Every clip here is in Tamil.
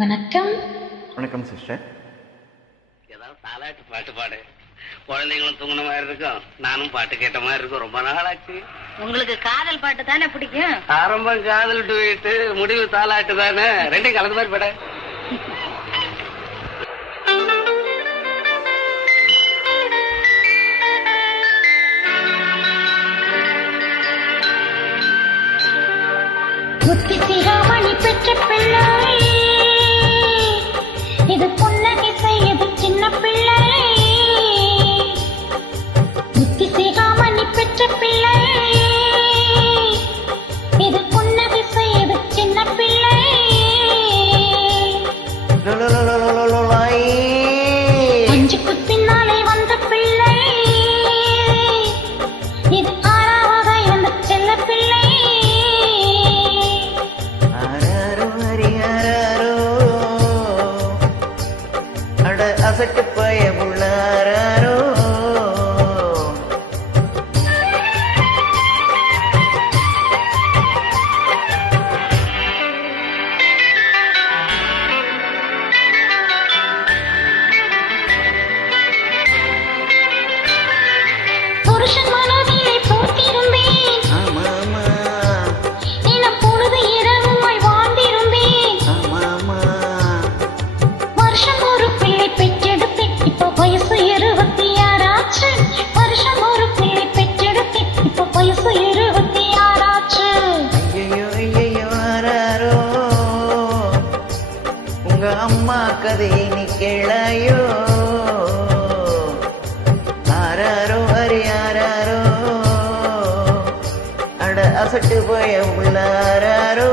வணக்கம். வணக்கம் சிஸ்டர். ஏதாவது தாலாட்டு பாட்டு பாடு. குழந்தைங்களும் தூங்கின மாதிரி இருக்கும், நானும் பாட்டு கேட்ட மாதிரி இருக்கும். ரொம்ப நாளாச்சு. உங்களுக்கு காதல் பாட்டு தானே பிடிக்கும்? ஆரம்பம் காதல் டுவேட்டு, முடிவு தாலாட்டு தானே, ரெண்டையும் கலந்து மாதிரி பாட. முத்தி சிகாமணி பெற்ற பிள்ளை, இது புன்னகை செய்யது சின்ன பிள்ளை. முத்தி சிகாமணி பெற்ற பிள்ளை, இது புன்னகை செய்யது சின்ன பிள்ளை. அஞ்சுக்கு பின்னாலே வந்த பிள்ளை, இது ஆறாவதை வந்த செல்ல பிள்ளை. அசட்டு பய உள்ளாரோ புருஷன் மனதிலே போட்டிருந்தேன், ஆமாமா தினம் பொழுது இரவுமாய் வாழ்ந்திருந்தேன். ஆமாமா வருஷம் ஒரு பிள்ளை பெற்றெடுத்தேன், இப்ப வயசு 26 ஆச்சு. வருஷம் ஒரு பிள்ளை பெற்றெடுத்தேன், இப்ப வயசு 26 ஆச்சு. ஐயோ ஐயோ ஆராரோ உங்க அம்மா கதையை நீ கேளாயோ. ஆராரோ அரியாரோ அட அசட்டு போய உள்ளாரோ.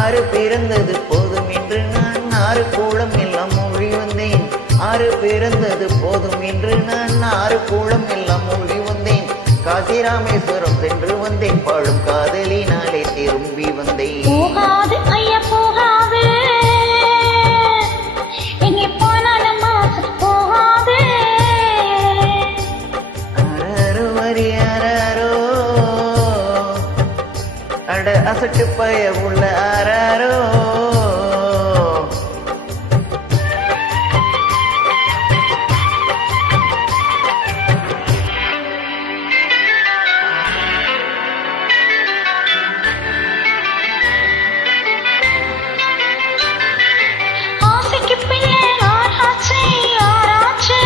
ஆறு பிறந்தது போதும் என்று நான் ஆறு கூடம் எல்லாம் மூழ்கி வந்தேன். ஆறு பிறந்தது போதும் என்று நான் ஆறு கூடம் எல்லாம் மூழ்கி வந்தேன். காசி ராமேஸ்வரம் சென்று வந்தேன், பாழும் காதலினாலே திரும்பி வந்தேன். போகாது ஐயா போகாது, எங்கே போனாலும் ஆசை போகாது. ஆராரோ அரியாரோ அட அசட்டு பய உள்ள ஆராரோ. ஆசைக்கு பிள்ளை ஆராய்ச்சி ஆராய்ச்சி,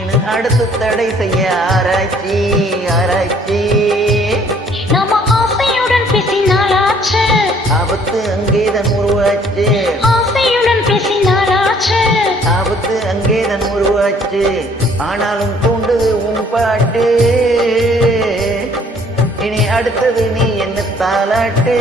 இன்னும் அடுத்து தடை செய்ய ஆராய்ச்சி ஆராய்ச்சி. நாம ஆசையுடன் பேசினாலாச்சு, ஆபத்து அங்கேதான் உருவாச்சு. ஆசையுடன் பேசினாலாச்சு. ஆபத்து அங்கேதான் உருவாச்சு. ஆனாலும் தூண்டுது உன் பாட்டு, இனி அடுத்தது நீ என்ன தாலாட்டு.